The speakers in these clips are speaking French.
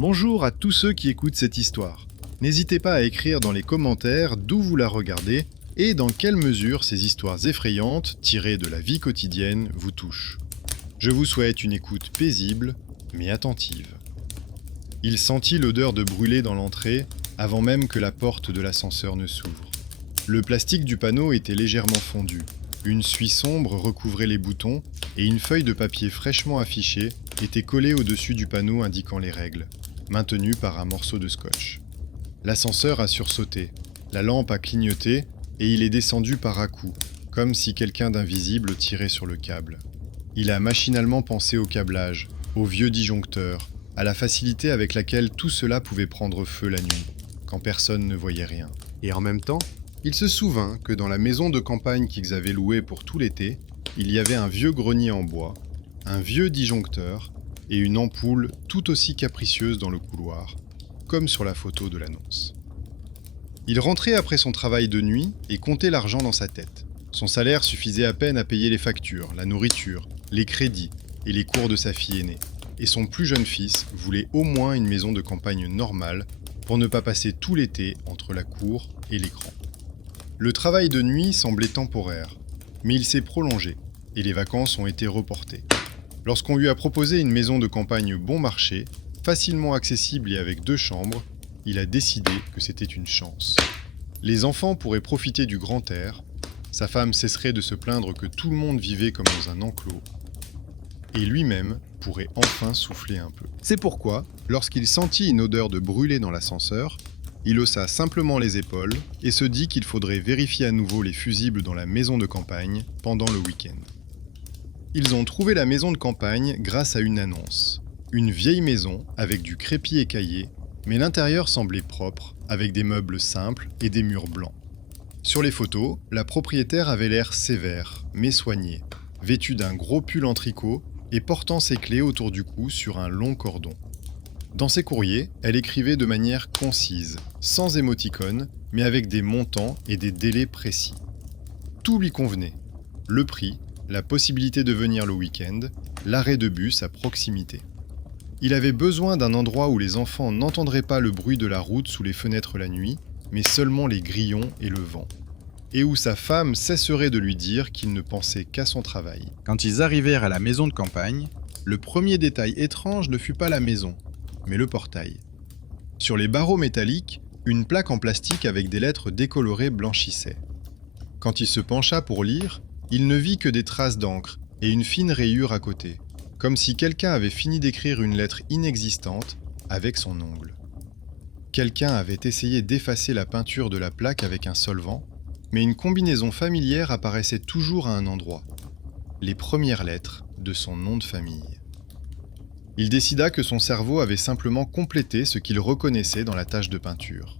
Bonjour à tous ceux qui écoutent cette histoire. N'hésitez pas à écrire dans les commentaires d'où vous la regardez et dans quelle mesure ces histoires effrayantes, tirées de la vie quotidienne, vous touchent. Je vous souhaite une écoute paisible, mais attentive. Il sentit l'odeur de brûlé dans l'entrée avant même que la porte de l'ascenseur ne s'ouvre. Le plastique du panneau était légèrement fondu. Une suie sombre recouvrait les boutons et une feuille de papier fraîchement affichée était collée au-dessus du panneau indiquant les règles, maintenue par un morceau de scotch. L'ascenseur a sursauté, la lampe a clignoté et il est descendu par à-coups, comme si quelqu'un d'invisible tirait sur le câble. Il a machinalement pensé au câblage, au vieux disjoncteur, à la facilité avec laquelle tout cela pouvait prendre feu la nuit, quand personne ne voyait rien. Et en même temps, il se souvint que dans la maison de campagne qu'ils avaient louée pour tout l'été, il y avait un vieux grenier en bois, un vieux disjoncteur et une ampoule tout aussi capricieuse dans le couloir, comme sur la photo de l'annonce. Il rentrait après son travail de nuit et comptait l'argent dans sa tête. Son salaire suffisait à peine à payer les factures, la nourriture, les crédits et les cours de sa fille aînée. Et son plus jeune fils voulait au moins une maison de campagne normale pour ne pas passer tout l'été entre la cour et l'écran. Le travail de nuit semblait temporaire, mais il s'est prolongé et les vacances ont été reportées. Lorsqu'on lui a proposé une maison de campagne bon marché, facilement accessible et avec 2 chambres, il a décidé que c'était une chance. Les enfants pourraient profiter du grand air, sa femme cesserait de se plaindre que tout le monde vivait comme dans un enclos, et lui-même pourrait enfin souffler un peu. C'est pourquoi, lorsqu'il sentit une odeur de brûlé dans l'ascenseur, il haussa simplement les épaules et se dit qu'il faudrait vérifier à nouveau les fusibles dans la maison de campagne pendant le week-end. Ils ont trouvé la maison de campagne grâce à une annonce. Une vieille maison avec du crépi écaillé, mais l'intérieur semblait propre, avec des meubles simples et des murs blancs. Sur les photos, la propriétaire avait l'air sévère, mais soignée, vêtue d'un gros pull en tricot et portant ses clés autour du cou sur un long cordon. Dans ses courriers, elle écrivait de manière concise, sans émoticônes, mais avec des montants et des délais précis. Tout lui convenait. Le prix, la possibilité de venir le week-end, l'arrêt de bus à proximité. Il avait besoin d'un endroit où les enfants n'entendraient pas le bruit de la route sous les fenêtres la nuit, mais seulement les grillons et le vent. Et où sa femme cesserait de lui dire qu'il ne pensait qu'à son travail. Quand ils arrivèrent à la maison de campagne, le premier détail étrange ne fut pas la maison, mais le portail. Sur les barreaux métalliques, une plaque en plastique avec des lettres décolorées blanchissait. Quand il se pencha pour lire, il ne vit que des traces d'encre et une fine rayure à côté, comme si quelqu'un avait fini d'écrire une lettre inexistante avec son ongle. Quelqu'un avait essayé d'effacer la peinture de la plaque avec un solvant, mais une combinaison familière apparaissait toujours à un endroit. Les premières lettres de son nom de famille. Il décida que son cerveau avait simplement complété ce qu'il reconnaissait dans la tache de peinture.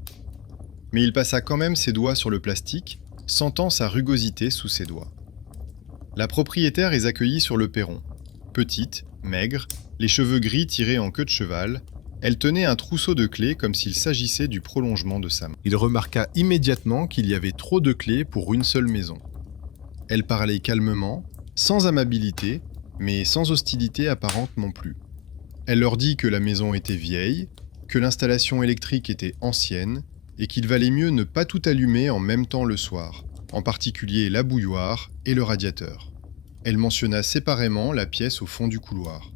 Mais il passa quand même ses doigts sur le plastique, sentant sa rugosité sous ses doigts. La propriétaire les accueillit sur le perron. Petite, maigre, les cheveux gris tirés en queue de cheval, elle tenait un trousseau de clés comme s'il s'agissait du prolongement de sa main. Il remarqua immédiatement qu'il y avait trop de clés pour une seule maison. Elle parlait calmement, sans amabilité, mais sans hostilité apparente non plus. Elle leur dit que la maison était vieille, que l'installation électrique était ancienne et qu'il valait mieux ne pas tout allumer en même temps le soir, en particulier la bouilloire et le radiateur. Elle mentionna séparément la pièce au fond du couloir.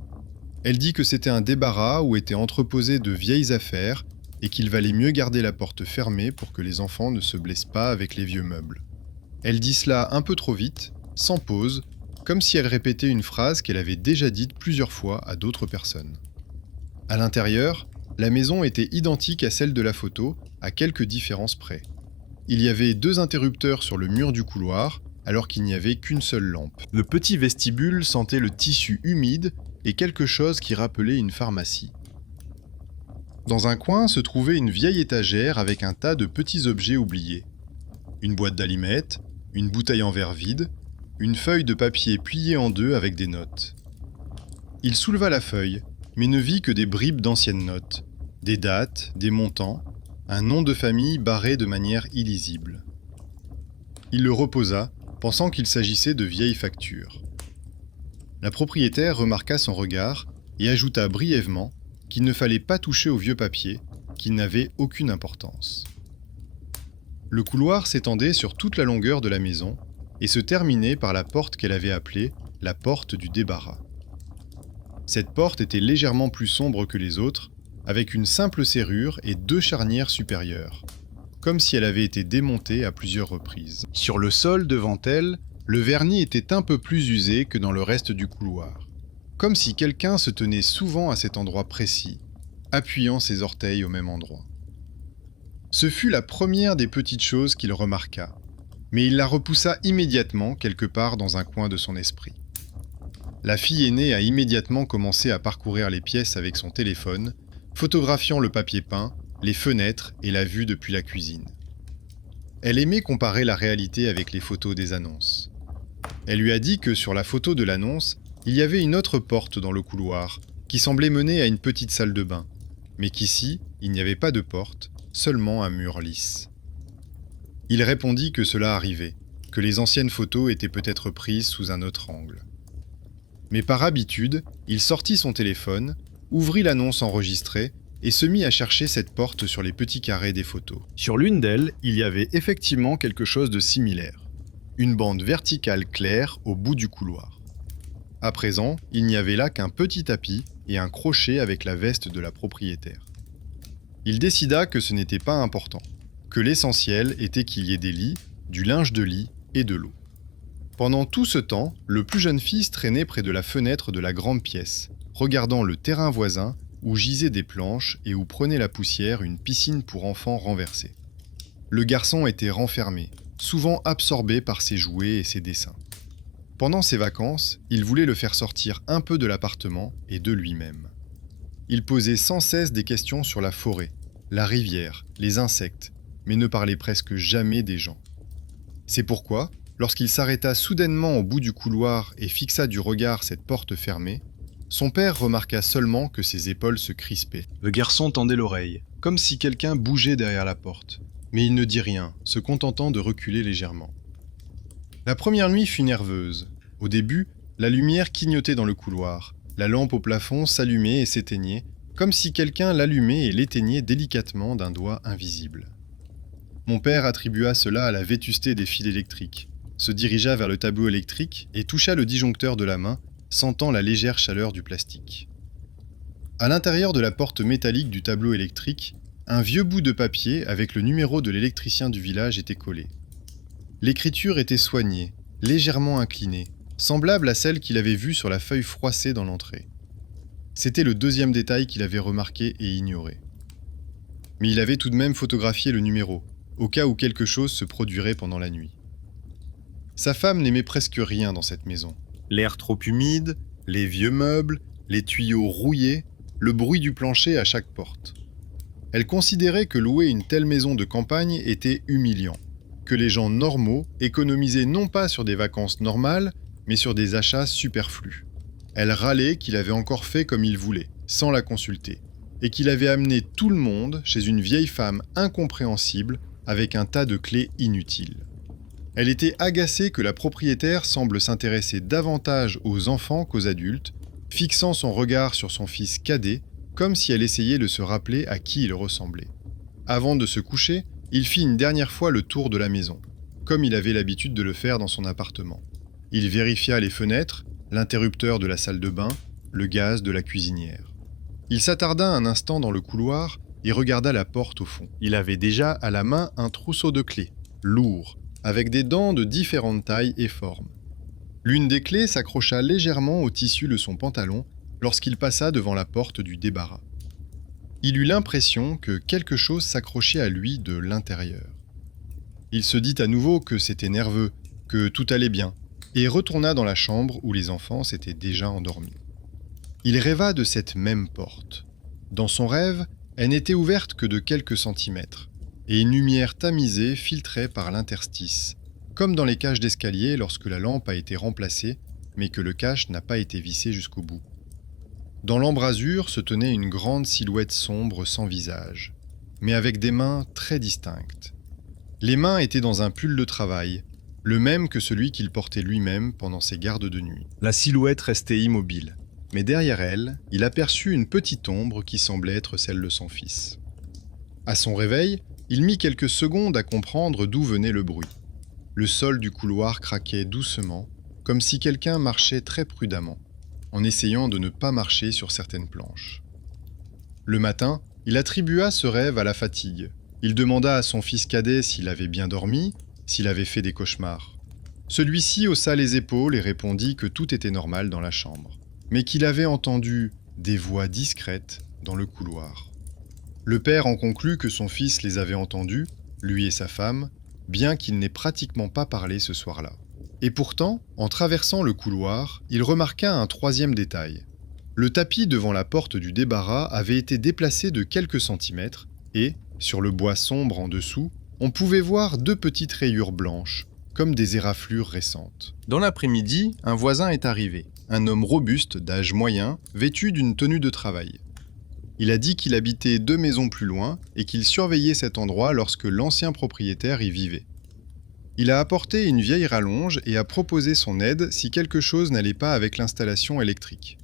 Elle dit que c'était un débarras où étaient entreposées de vieilles affaires et qu'il valait mieux garder la porte fermée pour que les enfants ne se blessent pas avec les vieux meubles. Elle dit cela un peu trop vite, sans pause, comme si elle répétait une phrase qu'elle avait déjà dite plusieurs fois à d'autres personnes. À l'intérieur, la maison était identique à celle de la photo, à quelques différences près. Il y avait 2 interrupteurs sur le mur du couloir, alors qu'il n'y avait qu'une seule lampe. Le petit vestibule sentait le tissu humide et quelque chose qui rappelait une pharmacie. Dans un coin se trouvait une vieille étagère avec un tas de petits objets oubliés. Une boîte d'allumettes, une bouteille en verre vide, une feuille de papier pliée en 2 avec des notes. Il souleva la feuille, mais ne vit que des bribes d'anciennes notes, des dates, des montants, un nom de famille barré de manière illisible. Il le reposa, pensant qu'il s'agissait de vieilles factures. La propriétaire remarqua son regard et ajouta brièvement qu'il ne fallait pas toucher au vieux papier, qu'il n'avait aucune importance. Le couloir s'étendait sur toute la longueur de la maison et se terminait par la porte qu'elle avait appelée la porte du débarras. Cette porte était légèrement plus sombre que les autres, avec une simple serrure et 2 charnières supérieures, comme si elle avait été démontée à plusieurs reprises. Sur le sol devant elle, le vernis était un peu plus usé que dans le reste du couloir, comme si quelqu'un se tenait souvent à cet endroit précis, appuyant ses orteils au même endroit. Ce fut la première des petites choses qu'il remarqua, mais il la repoussa immédiatement quelque part dans un coin de son esprit. La fille aînée a immédiatement commencé à parcourir les pièces avec son téléphone, photographiant le papier peint, les fenêtres et la vue depuis la cuisine. Elle aimait comparer la réalité avec les photos des annonces. Elle lui a dit que sur la photo de l'annonce, il y avait une autre porte dans le couloir, qui semblait mener à une petite salle de bain, mais qu'ici, il n'y avait pas de porte, seulement un mur lisse. Il répondit que cela arrivait, que les anciennes photos étaient peut-être prises sous un autre angle. Mais par habitude, il sortit son téléphone, ouvrit l'annonce enregistrée et se mit à chercher cette porte sur les petits carrés des photos. Sur l'une d'elles, il y avait effectivement quelque chose de similaire. Une bande verticale claire au bout du couloir. À présent, il n'y avait là qu'un petit tapis et un crochet avec la veste de la propriétaire. Il décida que ce n'était pas important, que l'essentiel était qu'il y ait des lits, du linge de lit et de l'eau. Pendant tout ce temps, le plus jeune fils traînait près de la fenêtre de la grande pièce, regardant le terrain voisin où gisaient des planches et où prenait la poussière une piscine pour enfants renversée. Le garçon était renfermé, souvent absorbé par ses jouets et ses dessins. Pendant ses vacances, il voulait le faire sortir un peu de l'appartement et de lui-même. Il posait sans cesse des questions sur la forêt, la rivière, les insectes, mais ne parlait presque jamais des gens. C'est pourquoi, lorsqu'il s'arrêta soudainement au bout du couloir et fixa du regard cette porte fermée, son père remarqua seulement que ses épaules se crispaient. Le garçon tendait l'oreille, comme si quelqu'un bougeait derrière la porte, mais il ne dit rien, se contentant de reculer légèrement. La première nuit fut nerveuse. Au début, la lumière clignotait dans le couloir, la lampe au plafond s'allumait et s'éteignait, comme si quelqu'un l'allumait et l'éteignait délicatement d'un doigt invisible. Mon père attribua cela à la vétusté des fils électriques, se dirigea vers le tableau électrique et toucha le disjoncteur de la main, sentant la légère chaleur du plastique. À l'intérieur de la porte métallique du tableau électrique, un vieux bout de papier avec le numéro de l'électricien du village était collé. L'écriture était soignée, légèrement inclinée, semblable à celle qu'il avait vue sur la feuille froissée dans l'entrée. C'était le deuxième détail qu'il avait remarqué et ignoré. Mais il avait tout de même photographié le numéro, au cas où quelque chose se produirait pendant la nuit. Sa femme n'aimait presque rien dans cette maison. L'air trop humide, les vieux meubles, les tuyaux rouillés, le bruit du plancher à chaque porte. Elle considérait que louer une telle maison de campagne était humiliant, que les gens normaux économisaient non pas sur des vacances normales, mais sur des achats superflus. Elle râlait qu'il avait encore fait comme il voulait, sans la consulter, et qu'il avait amené tout le monde chez une vieille femme incompréhensible avec un tas de clés inutiles. Elle était agacée que la propriétaire semble s'intéresser davantage aux enfants qu'aux adultes, fixant son regard sur son fils cadet, comme si elle essayait de se rappeler à qui il ressemblait. Avant de se coucher, il fit une dernière fois le tour de la maison, comme il avait l'habitude de le faire dans son appartement. Il vérifia les fenêtres, l'interrupteur de la salle de bain, le gaz de la cuisinière. Il s'attarda un instant dans le couloir et regarda la porte au fond. Il avait déjà à la main un trousseau de clés, lourd, avec des dents de différentes tailles et formes. L'une des clés s'accrocha légèrement au tissu de son pantalon lorsqu'il passa devant la porte du débarras. Il eut l'impression que quelque chose s'accrochait à lui de l'intérieur. Il se dit à nouveau que c'était nerveux, que tout allait bien, et retourna dans la chambre où les enfants s'étaient déjà endormis. Il rêva de cette même porte. Dans son rêve, elle n'était ouverte que de quelques centimètres, et une lumière tamisée filtrait par l'interstice, comme dans les cages d'escalier lorsque la lampe a été remplacée, mais que le cache n'a pas été vissé jusqu'au bout. Dans l'embrasure se tenait une grande silhouette sombre sans visage, mais avec des mains très distinctes. Les mains étaient dans un pull de travail, le même que celui qu'il portait lui-même pendant ses gardes de nuit. La silhouette restait immobile, mais derrière elle, il aperçut une petite ombre qui semblait être celle de son fils. À son réveil, il mit quelques secondes à comprendre d'où venait le bruit. Le sol du couloir craquait doucement, comme si quelqu'un marchait très prudemment, en essayant de ne pas marcher sur certaines planches. Le matin, il attribua ce rêve à la fatigue. Il demanda à son fils cadet s'il avait bien dormi, s'il avait fait des cauchemars. Celui-ci haussa les épaules et répondit que tout était normal dans la chambre, mais qu'il avait entendu des voix discrètes dans le couloir. Le père en conclut que son fils les avait entendus, lui et sa femme, bien qu'il n'ait pratiquement pas parlé ce soir-là. Et pourtant, en traversant le couloir, il remarqua un troisième détail. Le tapis devant la porte du débarras avait été déplacé de quelques centimètres et, sur le bois sombre en dessous, on pouvait voir deux petites rayures blanches, comme des éraflures récentes. Dans l'après-midi, un voisin est arrivé, un homme robuste d'âge moyen, vêtu d'une tenue de travail. Il a dit qu'il habitait 2 maisons plus loin et qu'il surveillait cet endroit lorsque l'ancien propriétaire y vivait. Il a apporté une vieille rallonge et a proposé son aide si quelque chose n'allait pas avec l'installation électrique.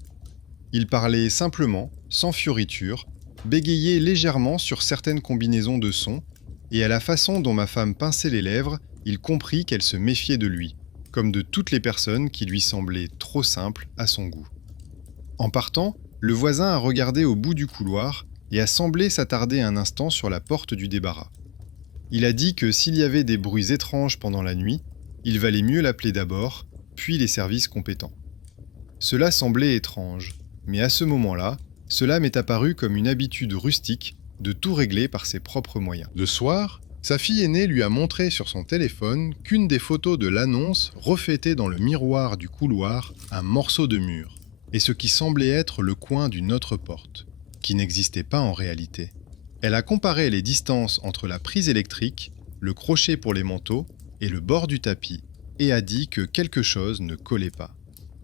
Il parlait simplement, sans fioriture, bégayait légèrement sur certaines combinaisons de sons, et à la façon dont ma femme pinçait les lèvres, il comprit qu'elle se méfiait de lui, comme de toutes les personnes qui lui semblaient trop simples à son goût. En partant, le voisin a regardé au bout du couloir et a semblé s'attarder un instant sur la porte du débarras. Il a dit que s'il y avait des bruits étranges pendant la nuit, il valait mieux l'appeler d'abord, puis les services compétents. Cela semblait étrange, mais à ce moment-là, cela m'est apparu comme une habitude rustique de tout régler par ses propres moyens. Le soir, sa fille aînée lui a montré sur son téléphone qu'une des photos de l'annonce reflétait dans le miroir du couloir un morceau de mur, et ce qui semblait être le coin d'une autre porte, qui n'existait pas en réalité. Elle a comparé les distances entre la prise électrique, le crochet pour les manteaux et le bord du tapis, et a dit que quelque chose ne collait pas.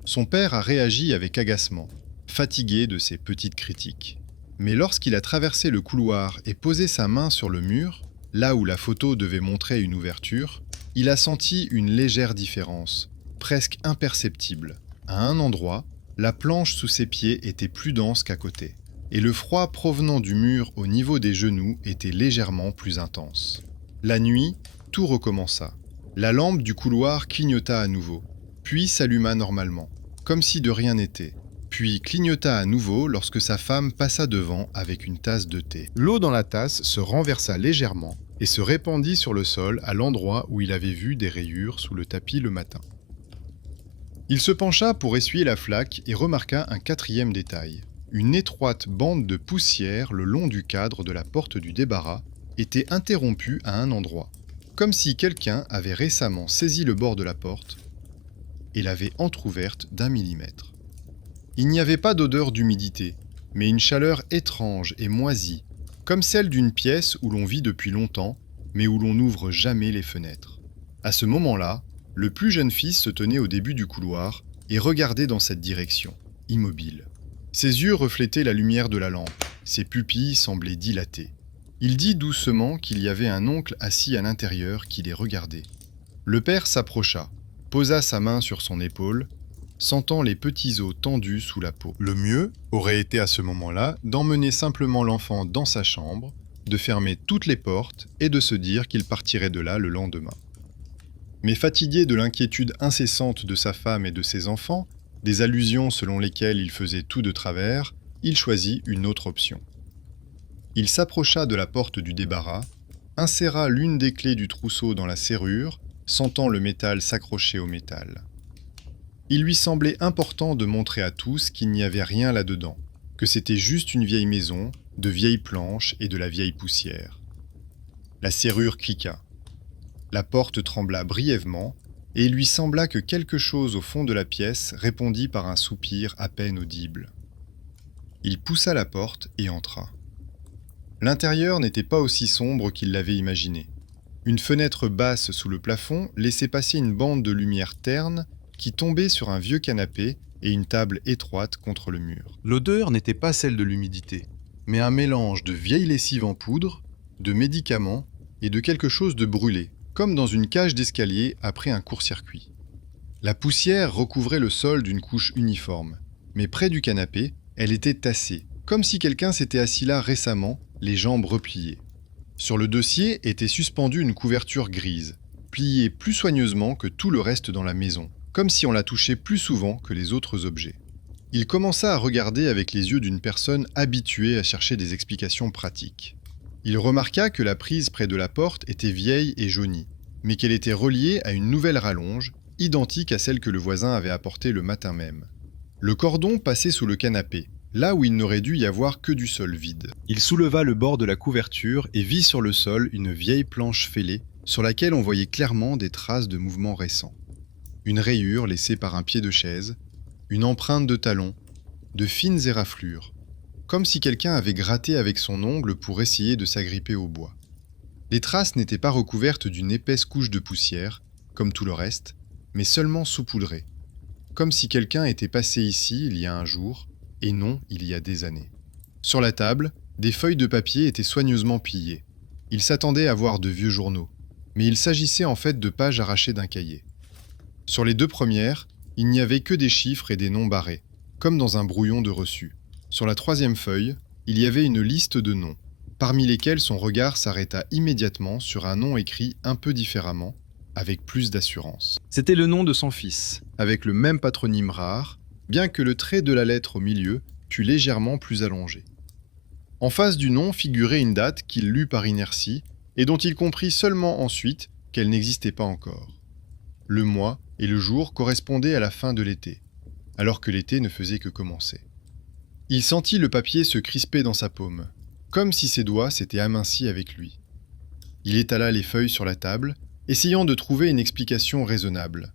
Son père a réagi avec agacement, fatigué de ses petites critiques. Mais lorsqu'il a traversé le couloir et posé sa main sur le mur, là où la photo devait montrer une ouverture, il a senti une légère différence, presque imperceptible. À un endroit, la planche sous ses pieds était plus dense qu'à côté, et le froid provenant du mur au niveau des genoux était légèrement plus intense. La nuit, tout recommença. La lampe du couloir clignota à nouveau, puis s'alluma normalement, comme si de rien n'était, puis clignota à nouveau lorsque sa femme passa devant avec une tasse de thé. L'eau dans la tasse se renversa légèrement et se répandit sur le sol à l'endroit où il avait vu des rayures sous le tapis le matin. Il se pencha pour essuyer la flaque et remarqua un quatrième détail. Une étroite bande de poussière le long du cadre de la porte du débarras était interrompue à un endroit, comme si quelqu'un avait récemment saisi le bord de la porte et l'avait entr'ouverte d'1 millimètre. Il n'y avait pas d'odeur d'humidité, mais une chaleur étrange et moisie, comme celle d'une pièce où l'on vit depuis longtemps, mais où l'on n'ouvre jamais les fenêtres. À ce moment-là, le plus jeune fils se tenait au début du couloir et regardait dans cette direction, immobile. Ses yeux reflétaient la lumière de la lampe, ses pupilles semblaient dilatées. Il dit doucement qu'il y avait un oncle assis à l'intérieur qui les regardait. Le père s'approcha, posa sa main sur son épaule, sentant les petits os tendus sous la peau. Le mieux aurait été à ce moment-là d'emmener simplement l'enfant dans sa chambre, de fermer toutes les portes et de se dire qu'il partirait de là le lendemain. Mais fatigué de l'inquiétude incessante de sa femme et de ses enfants, des allusions selon lesquelles il faisait tout de travers, il choisit une autre option. Il s'approcha de la porte du débarras, inséra l'une des clés du trousseau dans la serrure, sentant le métal s'accrocher au métal. Il lui semblait important de montrer à tous qu'il n'y avait rien là-dedans, que c'était juste une vieille maison, de vieilles planches et de la vieille poussière. La serrure cliqua. La porte trembla brièvement, et il lui sembla que quelque chose au fond de la pièce répondit par un soupir à peine audible. Il poussa la porte et entra. L'intérieur n'était pas aussi sombre qu'il l'avait imaginé. Une fenêtre basse sous le plafond laissait passer une bande de lumière terne qui tombait sur un vieux canapé et une table étroite contre le mur. L'odeur n'était pas celle de l'humidité, mais un mélange de vieille lessive en poudre, de médicaments et de quelque chose de brûlé, comme dans une cage d'escalier après un court-circuit. La poussière recouvrait le sol d'une couche uniforme, Mais près du canapé, elle était tassée, comme si quelqu'un s'était assis là récemment, les jambes repliées. Sur le dossier était suspendue une couverture grise, pliée plus soigneusement que tout le reste dans la maison, comme si on la touchait plus souvent que les autres objets. Il commença à regarder avec les yeux d'une personne habituée à chercher des explications pratiques. Il remarqua que la prise près de la porte était vieille et jaunie, mais qu'elle était reliée à une nouvelle rallonge, identique à celle que le voisin avait apportée le matin même. Le cordon passait sous le canapé, là où il n'aurait dû y avoir que du sol vide. Il souleva le bord de la couverture et vit sur le sol une vieille planche fêlée sur laquelle on voyait clairement des traces de mouvements récents. Une rayure laissée par un pied de chaise, une empreinte de talon, de fines éraflures, comme si quelqu'un avait gratté avec son ongle pour essayer de s'agripper au bois. Les traces n'étaient pas recouvertes d'une épaisse couche de poussière, comme tout le reste, mais seulement saupoudrées, comme si quelqu'un était passé ici il y a un jour, et non il y a des années. Sur la table, des feuilles de papier étaient soigneusement pliées. Il s'attendait à voir de vieux journaux, mais il s'agissait en fait de pages arrachées d'un cahier. Sur les 2 premières, il n'y avait que des chiffres et des noms barrés, comme dans un brouillon de reçu. Sur la 3e feuille, il y avait une liste de noms, parmi lesquels son regard s'arrêta immédiatement sur un nom écrit un peu différemment, avec plus d'assurance. C'était le nom de son fils, avec le même patronyme rare, bien que le trait de la lettre au milieu fût légèrement plus allongé. En face du nom figurait une date qu'il lut par inertie et dont il comprit seulement ensuite qu'elle n'existait pas encore. Le mois et le jour correspondaient à la fin de l'été, alors que l'été ne faisait que commencer. Il sentit le papier se crisper dans sa paume, comme si ses doigts s'étaient amincis avec lui. Il étala les feuilles sur la table, essayant de trouver une explication raisonnable.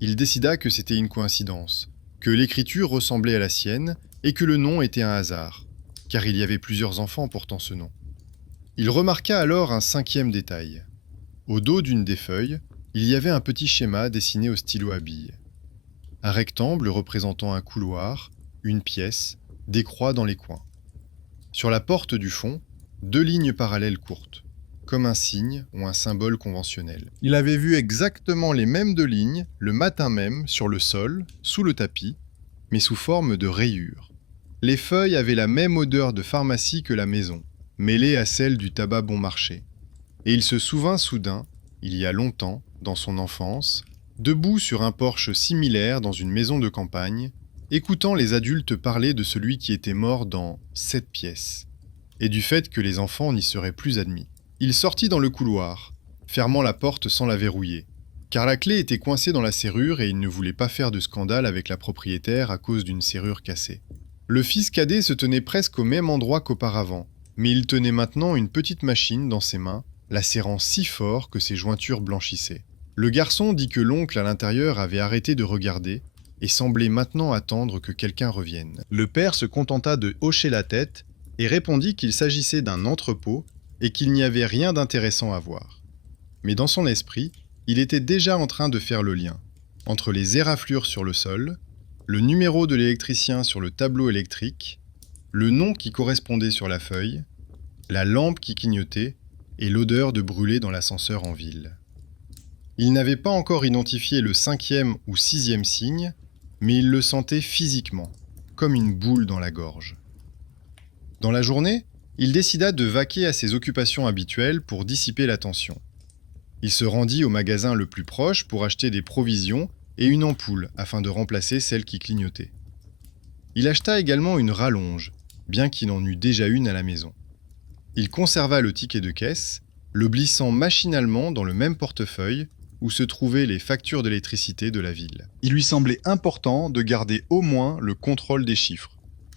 Il décida que c'était une coïncidence, que l'écriture ressemblait à la sienne et que le nom était un hasard, car il y avait plusieurs enfants portant ce nom. Il remarqua alors un 5e détail. Au dos d'une des feuilles, il y avait un petit schéma dessiné au stylo à billes. Un rectangle représentant un couloir, une pièce, des croix dans les coins. Sur la porte du fond, 2 lignes parallèles courtes, comme un signe ou un symbole conventionnel. Il avait vu exactement les mêmes 2 lignes le matin même sur le sol, sous le tapis, mais sous forme de rayures. Les feuilles avaient la même odeur de pharmacie que la maison, mêlée à celle du tabac bon marché. Et il se souvint soudain, il y a longtemps, dans son enfance, debout sur un porche similaire dans une maison de campagne, écoutant les adultes parler de celui qui était mort dans cette pièce, et du fait que les enfants n'y seraient plus admis. Il sortit dans le couloir, fermant la porte sans la verrouiller, car la clé était coincée dans la serrure et il ne voulait pas faire de scandale avec la propriétaire à cause d'une serrure cassée. Le fils cadet se tenait presque au même endroit qu'auparavant, mais il tenait maintenant une petite machine dans ses mains, la serrant si fort que ses jointures blanchissaient. Le garçon dit que l'oncle à l'intérieur avait arrêté de regarder et semblait maintenant attendre que quelqu'un revienne. Le père se contenta de hocher la tête et répondit qu'il s'agissait d'un entrepôt et qu'il n'y avait rien d'intéressant à voir. Mais dans son esprit, il était déjà en train de faire le lien entre les éraflures sur le sol, le numéro de l'électricien sur le tableau électrique, le nom qui correspondait sur la feuille, la lampe qui clignotait et l'odeur de brûlé dans l'ascenseur en ville. Il n'avait pas encore identifié le 5e ou 6e signe, mais il le sentait physiquement, comme une boule dans la gorge. Dans la journée, il décida de vaquer à ses occupations habituelles pour dissiper la tension. Il se rendit au magasin le plus proche pour acheter des provisions et une ampoule afin de remplacer celle qui clignotait. Il acheta également une rallonge, bien qu'il en eût déjà une à la maison. Il conserva le ticket de caisse, le glissant machinalement dans le même portefeuille où se trouvaient les factures d'électricité de la ville. Il lui semblait important de garder au moins le contrôle des chiffres,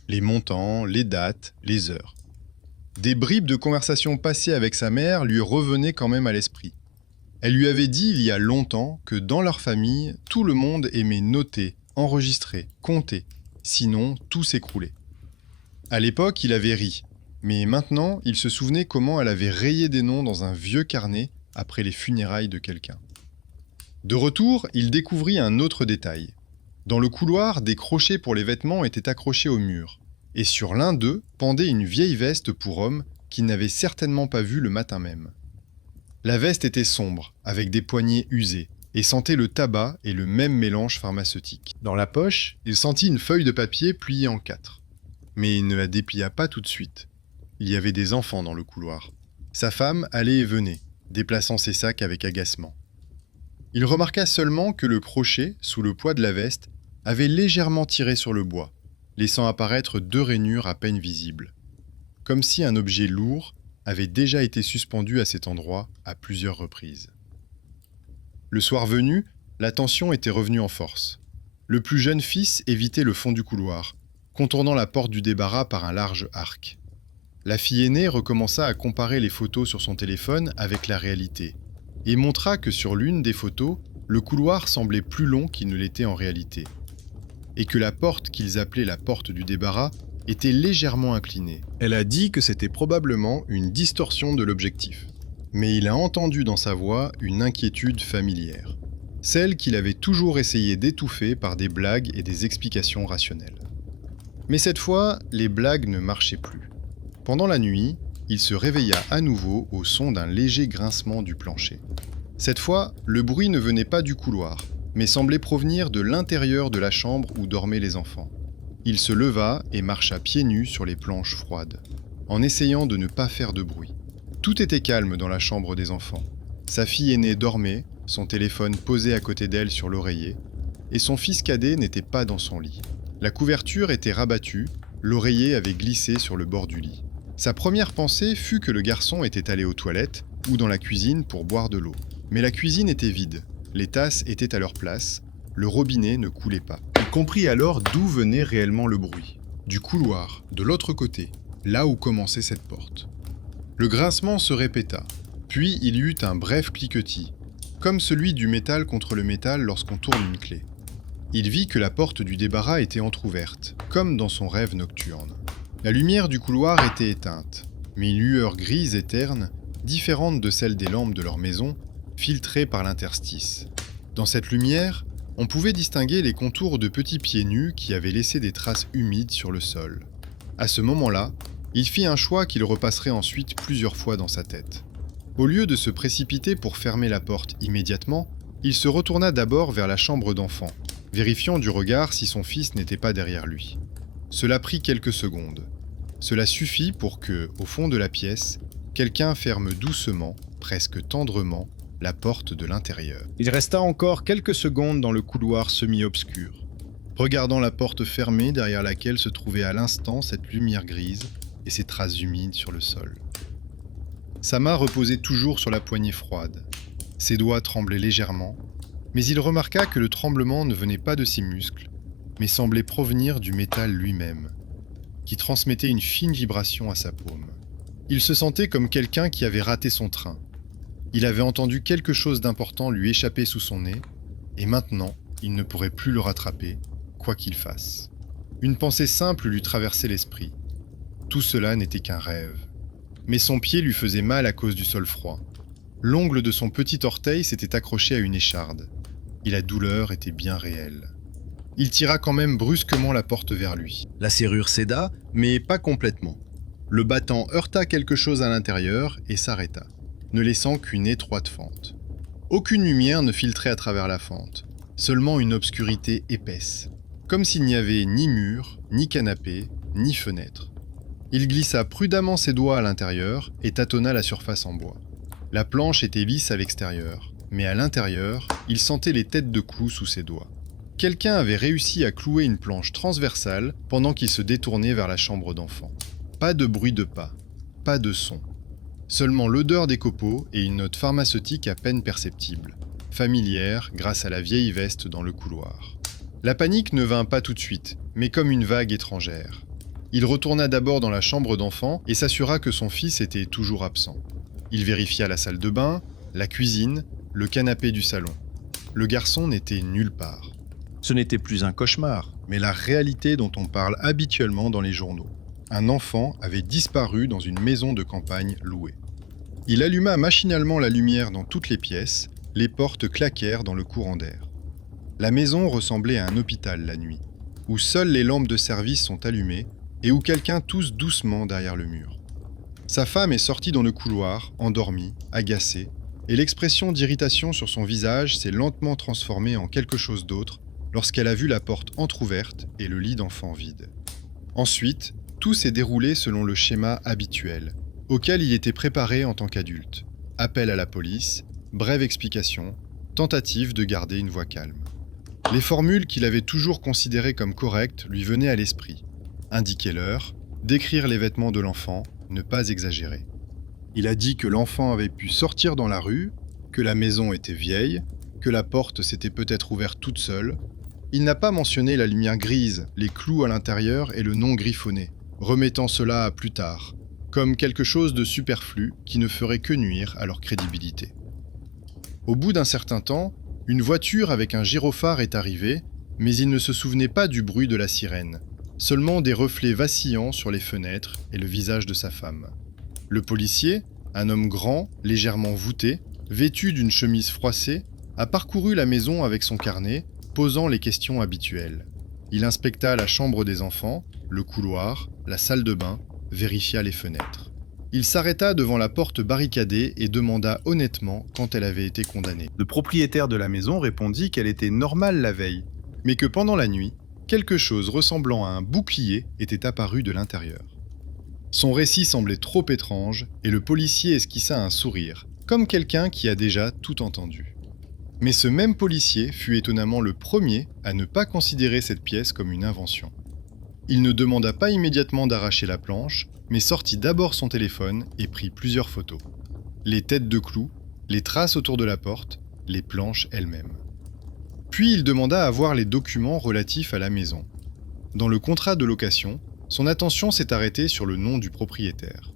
les montants, les dates, les heures. Des bribes de conversation passées avec sa mère lui revenaient quand même à l'esprit. Elle lui avait dit il y a longtemps que dans leur famille, tout le monde aimait noter, enregistrer, compter, sinon tout s'écroulait. À l'époque, il avait ri, mais maintenant, il se souvenait comment elle avait rayé des noms dans un vieux carnet après les funérailles de quelqu'un. De retour, il découvrit un autre détail. Dans le couloir, des crochets pour les vêtements étaient accrochés au mur, et sur l'un d'eux pendait une vieille veste pour homme qu'il n'avait certainement pas vue le matin même. La veste était sombre, avec des poignets usés, et sentait le tabac et le même mélange pharmaceutique. Dans la poche, il sentit une feuille de papier pliée en 4. Mais il ne la déplia pas tout de suite. Il y avait des enfants dans le couloir. Sa femme allait et venait, déplaçant ses sacs avec agacement. Il remarqua seulement que le crochet, sous le poids de la veste, avait légèrement tiré sur le bois, laissant apparaître 2 rainures à peine visibles. Comme si un objet lourd avait déjà été suspendu à cet endroit à plusieurs reprises. Le soir venu, la tension était revenue en force. Le plus jeune fils évitait le fond du couloir, contournant la porte du débarras par un large arc. La fille aînée recommença à comparer les photos sur son téléphone avec la réalité, et montra que sur l'une des photos, le couloir semblait plus long qu'il ne l'était en réalité, et que la porte qu'ils appelaient la porte du débarras était légèrement inclinée. Elle a dit que c'était probablement une distorsion de l'objectif. Mais il a entendu dans sa voix une inquiétude familière, celle qu'il avait toujours essayé d'étouffer par des blagues et des explications rationnelles. Mais cette fois, les blagues ne marchaient plus. Pendant la nuit, il se réveilla à nouveau au son d'un léger grincement du plancher. Cette fois, le bruit ne venait pas du couloir, mais semblait provenir de l'intérieur de la chambre où dormaient les enfants. Il se leva et marcha pieds nus sur les planches froides, en essayant de ne pas faire de bruit. Tout était calme dans la chambre des enfants. Sa fille aînée dormait, son téléphone posé à côté d'elle sur l'oreiller, et son fils cadet n'était pas dans son lit. La couverture était rabattue, l'oreiller avait glissé sur le bord du lit. Sa première pensée fut que le garçon était allé aux toilettes ou dans la cuisine pour boire de l'eau. Mais la cuisine était vide, les tasses étaient à leur place, le robinet ne coulait pas. Il comprit alors d'où venait réellement le bruit. Du couloir, de l'autre côté, là où commençait cette porte. Le grincement se répéta, puis il y eut un bref cliquetis, comme celui du métal contre le métal lorsqu'on tourne une clé. Il vit que la porte du débarras était entr'ouverte, comme dans son rêve nocturne. La lumière du couloir était éteinte, mais une lueur grise et terne, différente de celle des lampes de leur maison, filtrait par l'interstice. Dans cette lumière, on pouvait distinguer les contours de petits pieds nus qui avaient laissé des traces humides sur le sol. À ce moment-là, il fit un choix qu'il repasserait ensuite plusieurs fois dans sa tête. Au lieu de se précipiter pour fermer la porte immédiatement, il se retourna d'abord vers la chambre d'enfant, vérifiant du regard si son fils n'était pas derrière lui. Cela prit quelques secondes. Cela suffit pour que, au fond de la pièce, quelqu'un ferme doucement, presque tendrement, la porte de l'intérieur. Il resta encore quelques secondes dans le couloir semi-obscur, regardant la porte fermée derrière laquelle se trouvait à l'instant cette lumière grise et ces traces humides sur le sol. Sa main reposait toujours sur la poignée froide. Ses doigts tremblaient légèrement, mais il remarqua que le tremblement ne venait pas de ses muscles, mais semblait provenir du métal lui-même, qui transmettait une fine vibration à sa paume. Il se sentait comme quelqu'un qui avait raté son train. Il avait entendu quelque chose d'important lui échapper sous son nez, et maintenant, il ne pourrait plus le rattraper, quoi qu'il fasse. Une pensée simple lui traversait l'esprit. Tout cela n'était qu'un rêve. Mais son pied lui faisait mal à cause du sol froid. L'ongle de son petit orteil s'était accroché à une écharde, et la douleur était bien réelle. Il tira quand même brusquement la porte vers lui. La serrure céda, mais pas complètement. Le battant heurta quelque chose à l'intérieur et s'arrêta, ne laissant qu'une étroite fente. Aucune lumière ne filtrait à travers la fente, seulement une obscurité épaisse, comme s'il n'y avait ni mur, ni canapé, ni fenêtre. Il glissa prudemment ses doigts à l'intérieur et tâtonna la surface en bois. La planche était lisse à l'extérieur, mais à l'intérieur, il sentait les têtes de clous sous ses doigts. Quelqu'un avait réussi à clouer une planche transversale pendant qu'il se détournait vers la chambre d'enfant. Pas de bruit de pas, pas de son. Seulement l'odeur des copeaux et une note pharmaceutique à peine perceptible, familière grâce à la vieille veste dans le couloir. La panique ne vint pas tout de suite, mais comme une vague étrangère. Il retourna d'abord dans la chambre d'enfant et s'assura que son fils était toujours absent. Il vérifia la salle de bain, la cuisine, le canapé du salon. Le garçon n'était nulle part. Ce n'était plus un cauchemar, mais la réalité dont on parle habituellement dans les journaux. Un enfant avait disparu dans une maison de campagne louée. Il alluma machinalement la lumière dans toutes les pièces, les portes claquèrent dans le courant d'air. La maison ressemblait à un hôpital la nuit, où seules les lampes de service sont allumées et où quelqu'un tousse doucement derrière le mur. Sa femme est sortie dans le couloir, endormie, agacée, et l'expression d'irritation sur son visage s'est lentement transformée en quelque chose d'autre lorsqu'elle a vu la porte entr'ouverte et le lit d'enfant vide. Ensuite, tout s'est déroulé selon le schéma habituel, auquel il était préparé en tant qu'adulte. Appel à la police, brève explication, tentative de garder une voix calme. Les formules qu'il avait toujours considérées comme correctes lui venaient à l'esprit. Indiquer l'heure, décrire les vêtements de l'enfant, ne pas exagérer. Il a dit que l'enfant avait pu sortir dans la rue, que la maison était vieille, que la porte s'était peut-être ouverte toute seule. Il n'a pas mentionné la lumière grise, les clous à l'intérieur et le nom griffonné, remettant cela à plus tard, comme quelque chose de superflu qui ne ferait que nuire à leur crédibilité. Au bout d'un certain temps, une voiture avec un gyrophare est arrivée, mais il ne se souvenait pas du bruit de la sirène, seulement des reflets vacillants sur les fenêtres et le visage de sa femme. Le policier, un homme grand, légèrement voûté, vêtu d'une chemise froissée, a parcouru la maison avec son carnet, posant les questions habituelles. Il inspecta la chambre des enfants, le couloir, la salle de bain, vérifia les fenêtres. Il s'arrêta devant la porte barricadée et demanda honnêtement quand elle avait été condamnée. Le propriétaire de la maison répondit qu'elle était normale la veille, mais que pendant la nuit, quelque chose ressemblant à un bouclier était apparu de l'intérieur. Son récit semblait trop étrange et le policier esquissa un sourire, comme quelqu'un qui a déjà tout entendu. Mais ce même policier fut étonnamment le premier à ne pas considérer cette pièce comme une invention. Il ne demanda pas immédiatement d'arracher la planche, mais sortit d'abord son téléphone et prit plusieurs photos. Les têtes de clous, les traces autour de la porte, les planches elles-mêmes. Puis il demanda à voir les documents relatifs à la maison. Dans le contrat de location, son attention s'est arrêtée sur le nom du propriétaire.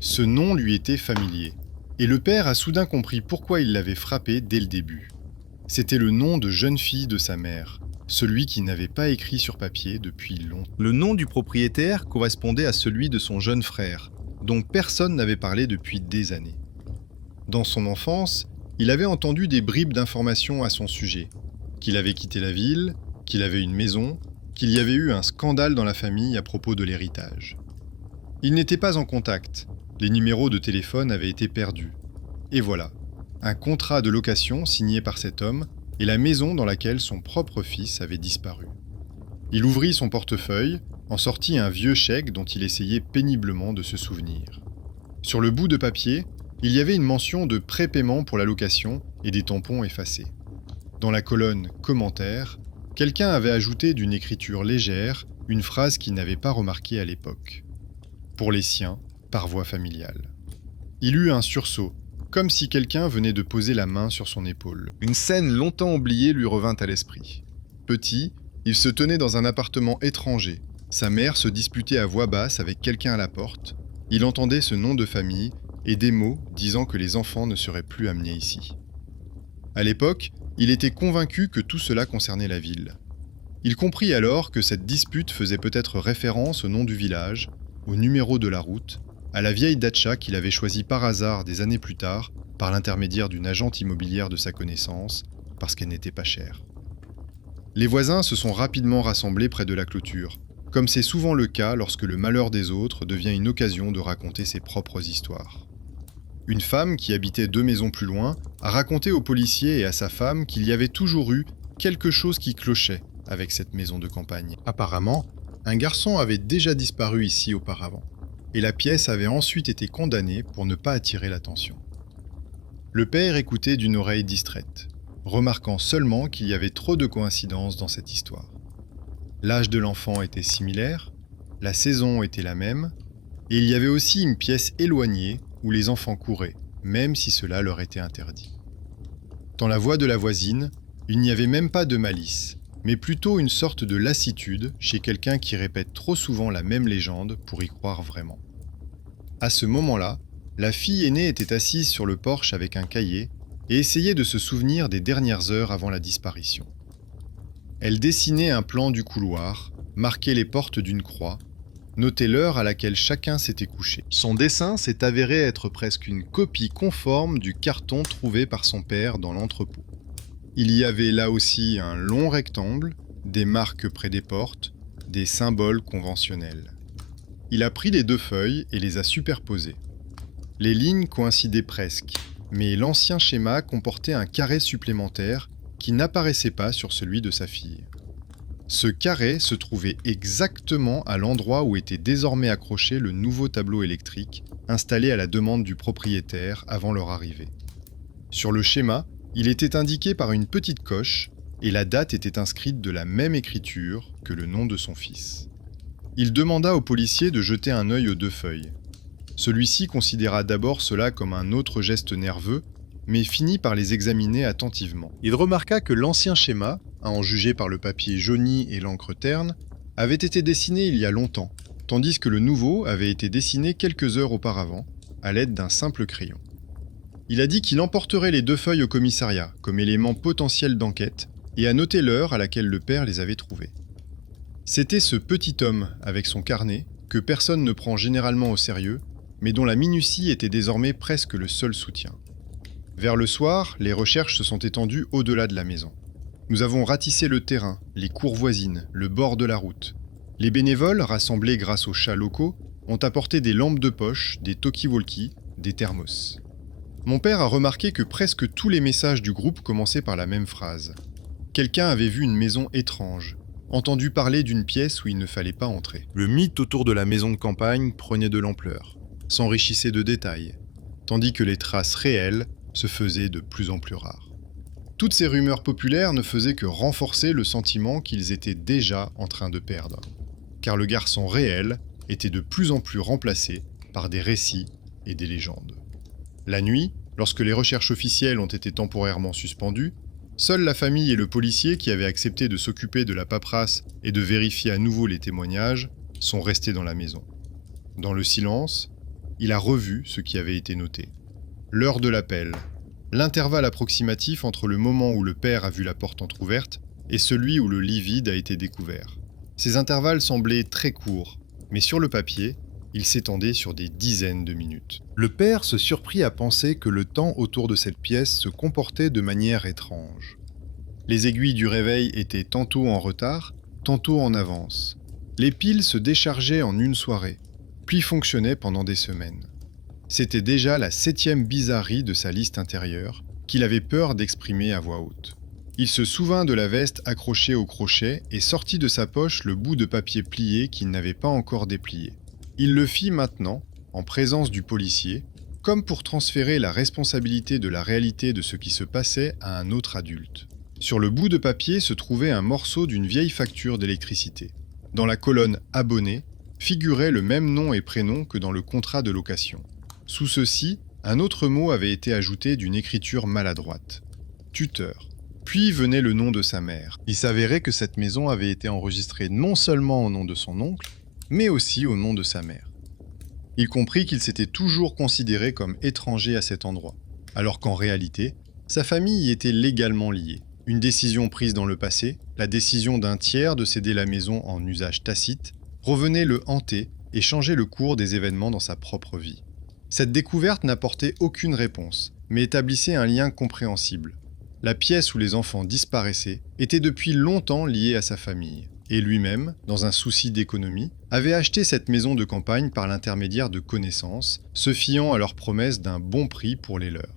Ce nom lui était familier, et le père a soudain compris pourquoi il l'avait frappé dès le début. C'était le nom de jeune fille de sa mère, celui qui n'avait pas écrit sur papier depuis longtemps. Le nom du propriétaire correspondait à celui de son jeune frère, dont personne n'avait parlé depuis des années. Dans son enfance, il avait entendu des bribes d'informations à son sujet, qu'il avait quitté la ville, qu'il avait une maison, qu'il y avait eu un scandale dans la famille à propos de l'héritage. Il n'était pas en contact, les numéros de téléphone avaient été perdus. Et voilà, un contrat de location signé par cet homme et la maison dans laquelle son propre fils avait disparu. Il ouvrit son portefeuille, en sortit un vieux chèque dont il essayait péniblement de se souvenir. Sur le bout de papier, il y avait une mention de prépaiement pour la location et des tampons effacés. Dans la colonne « Commentaires », quelqu'un avait ajouté d'une écriture légère une phrase qu'il n'avait pas remarquée à l'époque. Pour les siens, par voie familiale. Il eut un sursaut, comme si quelqu'un venait de poser la main sur son épaule. Une scène longtemps oubliée lui revint à l'esprit. Petit, il se tenait dans un appartement étranger. Sa mère se disputait à voix basse avec quelqu'un à la porte. Il entendait ce nom de famille et des mots disant que les enfants ne seraient plus amenés ici. À l'époque, il était convaincu que tout cela concernait la ville. Il comprit alors que cette dispute faisait peut-être référence au nom du village, au numéro de la route, à la vieille datcha qu'il avait choisie par hasard des années plus tard, par l'intermédiaire d'une agente immobilière de sa connaissance, parce qu'elle n'était pas chère. Les voisins se sont rapidement rassemblés près de la clôture, comme c'est souvent le cas lorsque le malheur des autres devient une occasion de raconter ses propres histoires. Une femme qui habitait 2 maisons plus loin a raconté aux policiers et à sa femme qu'il y avait toujours eu quelque chose qui clochait avec cette maison de campagne. Apparemment, un garçon avait déjà disparu ici auparavant, et la pièce avait ensuite été condamnée pour ne pas attirer l'attention. Le père écoutait d'une oreille distraite, remarquant seulement qu'il y avait trop de coïncidences dans cette histoire. L'âge de l'enfant était similaire, la saison était la même, et il y avait aussi une pièce éloignée où les enfants couraient, même si cela leur était interdit. Dans la voix de la voisine, il n'y avait même pas de malice, mais plutôt une sorte de lassitude chez quelqu'un qui répète trop souvent la même légende pour y croire vraiment. À ce moment-là, la fille aînée était assise sur le porche avec un cahier et essayait de se souvenir des dernières heures avant la disparition. Elle dessinait un plan du couloir, marquait les portes d'une croix, notait l'heure à laquelle chacun s'était couché. Son dessin s'est avéré être presque une copie conforme du carton trouvé par son père dans l'entrepôt. Il y avait là aussi un long rectangle, des marques près des portes, des symboles conventionnels. Il a pris les 2 feuilles et les a superposées. Les lignes coïncidaient presque, mais l'ancien schéma comportait un carré supplémentaire qui n'apparaissait pas sur celui de sa fille. Ce carré se trouvait exactement à l'endroit où était désormais accroché le nouveau tableau électrique installé à la demande du propriétaire avant leur arrivée. Sur le schéma, il était indiqué par une petite coche et la date était inscrite de la même écriture que le nom de son fils. Il demanda au policier de jeter un œil aux deux feuilles. Celui-ci considéra d'abord cela comme un autre geste nerveux, mais finit par les examiner attentivement. Il remarqua que l'ancien schéma, à en juger par le papier jauni et l'encre terne, avait été dessiné il y a longtemps, tandis que le nouveau avait été dessiné quelques heures auparavant, à l'aide d'un simple crayon. Il a dit qu'il emporterait les deux feuilles au commissariat, comme élément potentiel d'enquête, et a noté l'heure à laquelle le père les avait trouvées. C'était ce petit homme, avec son carnet, que personne ne prend généralement au sérieux, mais dont la minutie était désormais presque le seul soutien. Vers le soir, les recherches se sont étendues au-delà de la maison. Nous avons ratissé le terrain, les cours voisines, le bord de la route. Les bénévoles, rassemblés grâce aux chats locaux, ont apporté des lampes de poche, des talkie-walkie, des thermos. Mon père a remarqué que presque tous les messages du groupe commençaient par la même phrase. Quelqu'un avait vu une maison étrange, entendu parler d'une pièce où il ne fallait pas entrer. Le mythe autour de la maison de campagne prenait de l'ampleur, s'enrichissait de détails, tandis que les traces réelles se faisaient de plus en plus rares. Toutes ces rumeurs populaires ne faisaient que renforcer le sentiment qu'ils étaient déjà en train de perdre, car le garçon réel était de plus en plus remplacé par des récits et des légendes. La nuit, lorsque les recherches officielles ont été temporairement suspendues, seule la famille et le policier qui avaient accepté de s'occuper de la paperasse et de vérifier à nouveau les témoignages sont restés dans la maison. Dans le silence, il a revu ce qui avait été noté. L'heure de l'appel, l'intervalle approximatif entre le moment où le père a vu la porte entr'ouverte et celui où le lit vide a été découvert. Ces intervalles semblaient très courts, mais sur le papier, ils s'étendaient sur des dizaines de minutes. Le père se surprit à penser que le temps autour de cette pièce se comportait de manière étrange. Les aiguilles du réveil étaient tantôt en retard, tantôt en avance. Les piles se déchargeaient en une soirée, puis fonctionnaient pendant des semaines. C'était déjà la 7e bizarrerie de sa liste intérieure, qu'il avait peur d'exprimer à voix haute. Il se souvint de la veste accrochée au crochet et sortit de sa poche le bout de papier plié qu'il n'avait pas encore déplié. Il le fit maintenant, en présence du policier, comme pour transférer la responsabilité de la réalité de ce qui se passait à un autre adulte. Sur le bout de papier se trouvait un morceau d'une vieille facture d'électricité. Dans la colonne « Abonné » figurait le même nom et prénom que dans le contrat de location. Sous ceci, un autre mot avait été ajouté d'une écriture maladroite. Tuteur. Puis venait le nom de sa mère. Il s'avérait que cette maison avait été enregistrée non seulement au nom de son oncle, mais aussi au nom de sa mère. Il comprit qu'il s'était toujours considéré comme étranger à cet endroit, alors qu'en réalité, sa famille y était légalement liée. Une décision prise dans le passé, la décision d'un tiers de céder la maison en usage tacite, revenait le hanter et changeait le cours des événements dans sa propre vie. Cette découverte n'apportait aucune réponse, mais établissait un lien compréhensible. La pièce où les enfants disparaissaient était depuis longtemps liée à sa famille. Et lui-même, dans un souci d'économie, avait acheté cette maison de campagne par l'intermédiaire de connaissances, se fiant à leur promesse d'un bon prix pour les leurs.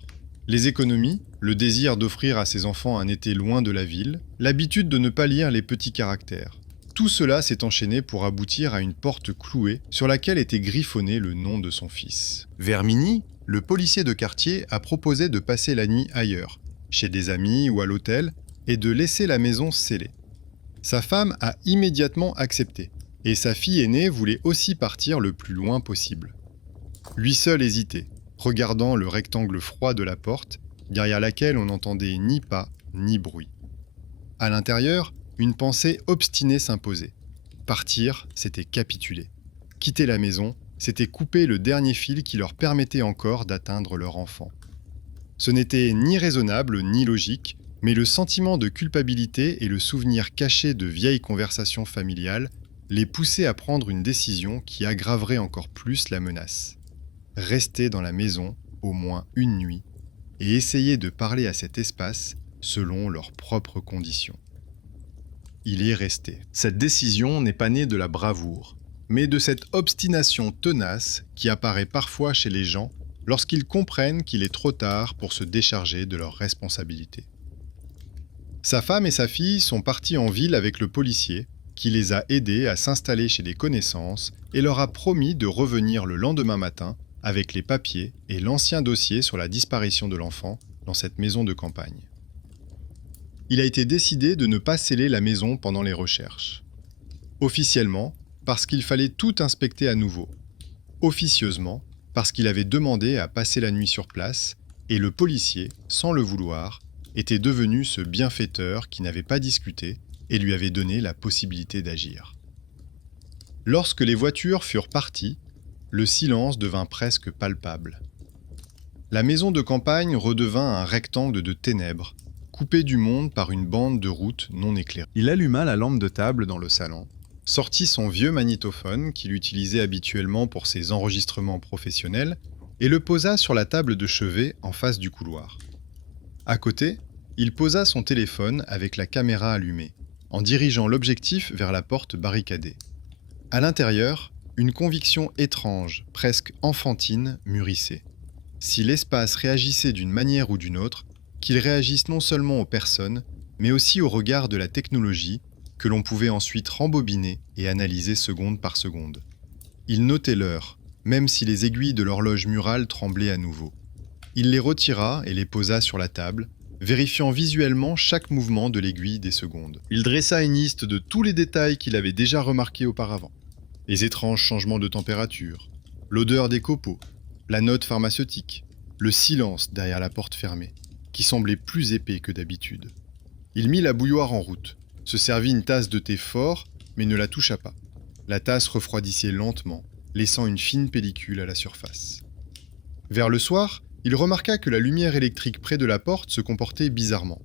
Les économies, le désir d'offrir à ses enfants un été loin de la ville, l'habitude de ne pas lire les petits caractères. Tout cela s'est enchaîné pour aboutir à une porte clouée sur laquelle était griffonné le nom de son fils. Vers minuit, le policier de quartier a proposé de passer la nuit ailleurs, chez des amis ou à l'hôtel, et de laisser la maison scellée. Sa femme a immédiatement accepté, et sa fille aînée voulait aussi partir le plus loin possible. Lui seul hésitait, regardant le rectangle froid de la porte, derrière laquelle on n'entendait ni pas ni bruit. À l'intérieur, une pensée obstinée s'imposait. Partir, c'était capituler. Quitter la maison, c'était couper le dernier fil qui leur permettait encore d'atteindre leur enfant. Ce n'était ni raisonnable ni logique, mais le sentiment de culpabilité et le souvenir caché de vieilles conversations familiales les poussaient à prendre une décision qui aggraverait encore plus la menace. Rester dans la maison au moins une nuit et essayer de parler à cet espace selon leurs propres conditions. Il y est resté. Cette décision n'est pas née de la bravoure, mais de cette obstination tenace qui apparaît parfois chez les gens lorsqu'ils comprennent qu'il est trop tard pour se décharger de leurs responsabilités. Sa femme et sa fille sont partis en ville avec le policier, qui les a aidés à s'installer chez des connaissances et leur a promis de revenir le lendemain matin avec les papiers et l'ancien dossier sur la disparition de l'enfant dans cette maison de campagne. Il a été décidé de ne pas sceller la maison pendant les recherches. Officiellement, parce qu'il fallait tout inspecter à nouveau. Officieusement, parce qu'il avait demandé à passer la nuit sur place, et le policier, sans le vouloir, était devenu ce bienfaiteur qui n'avait pas discuté et lui avait donné la possibilité d'agir. Lorsque les voitures furent parties, le silence devint presque palpable. La maison de campagne redevint un rectangle de ténèbres, coupé du monde par une bande de route non éclairée. Il alluma la lampe de table dans le salon, sortit son vieux magnétophone qu'il utilisait habituellement pour ses enregistrements professionnels et le posa sur la table de chevet en face du couloir. À côté, il posa son téléphone avec la caméra allumée, en dirigeant l'objectif vers la porte barricadée. À l'intérieur, une conviction étrange, presque enfantine, mûrissait. Si l'espace réagissait d'une manière ou d'une autre, qu'il réagisse non seulement aux personnes, mais aussi au regard de la technologie, que l'on pouvait ensuite rembobiner et analyser seconde par seconde. Il notait l'heure, même si les aiguilles de l'horloge murale tremblaient à nouveau. Il les retira et les posa sur la table, vérifiant visuellement chaque mouvement de l'aiguille des secondes. Il dressa une liste de tous les détails qu'il avait déjà remarqués auparavant. Les étranges changements de température, l'odeur des copeaux, la note pharmaceutique, le silence derrière la porte fermée, qui semblait plus épais que d'habitude. Il mit la bouilloire en route, se servit une tasse de thé fort, mais ne la toucha pas. La tasse refroidissait lentement, laissant une fine pellicule à la surface. Vers le soir, il remarqua que la lumière électrique près de la porte se comportait bizarrement.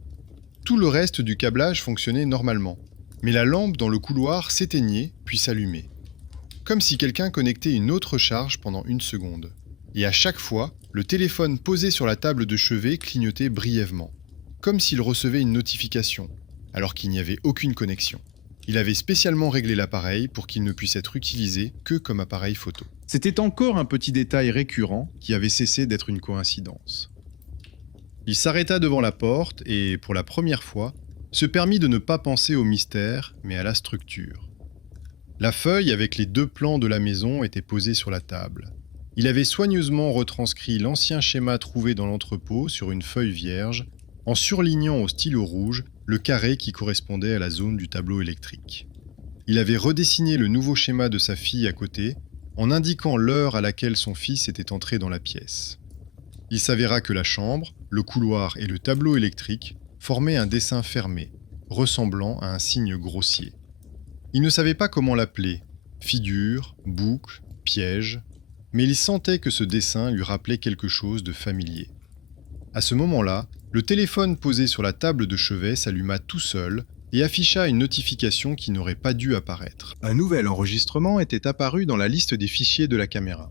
Tout le reste du câblage fonctionnait normalement, mais la lampe dans le couloir s'éteignait puis s'allumait. Comme si quelqu'un connectait une autre charge pendant une seconde. Et à chaque fois, le téléphone posé sur la table de chevet clignotait brièvement, comme s'il recevait une notification, alors qu'il n'y avait aucune connexion. Il avait spécialement réglé l'appareil pour qu'il ne puisse être utilisé que comme appareil photo. C'était encore un petit détail récurrent qui avait cessé d'être une coïncidence. Il s'arrêta devant la porte et, pour la première fois, se permit de ne pas penser au mystère, mais à la structure. La feuille avec les 2 plans de la maison était posée sur la table. Il avait soigneusement retranscrit l'ancien schéma trouvé dans l'entrepôt sur une feuille vierge, en surlignant au stylo rouge le carré qui correspondait à la zone du tableau électrique. Il avait redessiné le nouveau schéma de sa fille à côté, en indiquant l'heure à laquelle son fils était entré dans la pièce. Il s'avéra que la chambre, le couloir et le tableau électrique formaient un dessin fermé, ressemblant à un signe grossier. Il ne savait pas comment l'appeler, figure, boucle, piège, mais il sentait que ce dessin lui rappelait quelque chose de familier. À ce moment-là, le téléphone posé sur la table de chevet s'alluma tout seul et afficha une notification qui n'aurait pas dû apparaître. Un nouvel enregistrement était apparu dans la liste des fichiers de la caméra.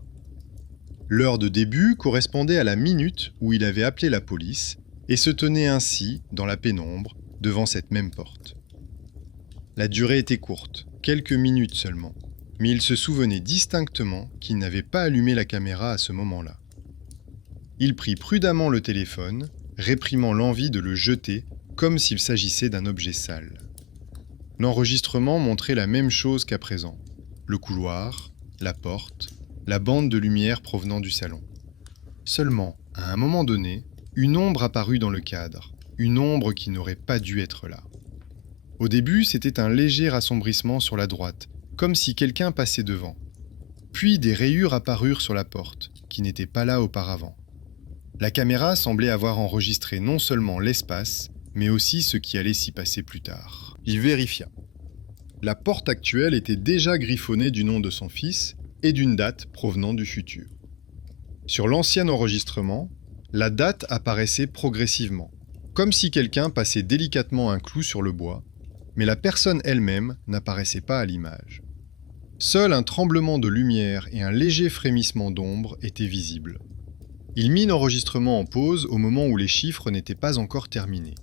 L'heure de début correspondait à la minute où il avait appelé la police et se tenait ainsi, dans la pénombre, devant cette même porte. La durée était courte, quelques minutes seulement, mais il se souvenait distinctement qu'il n'avait pas allumé la caméra à ce moment-là. Il prit prudemment le téléphone, réprimant l'envie de le jeter comme s'il s'agissait d'un objet sale. L'enregistrement montrait la même chose qu'à présent. Le couloir, la porte, la bande de lumière provenant du salon. Seulement, à un moment donné, une ombre apparut dans le cadre, une ombre qui n'aurait pas dû être là. Au début, c'était un léger assombrissement sur la droite, comme si quelqu'un passait devant. Puis des rayures apparurent sur la porte, qui n'étaient pas là auparavant. La caméra semblait avoir enregistré non seulement l'espace, mais aussi ce qui allait s'y passer plus tard. Il vérifia. La porte actuelle était déjà griffonnée du nom de son fils et d'une date provenant du futur. Sur l'ancien enregistrement, la date apparaissait progressivement, comme si quelqu'un passait délicatement un clou sur le bois, mais la personne elle-même n'apparaissait pas à l'image. Seul un tremblement de lumière et un léger frémissement d'ombre étaient visibles. Il mit l'enregistrement en pause au moment où les chiffres n'étaient pas encore terminés.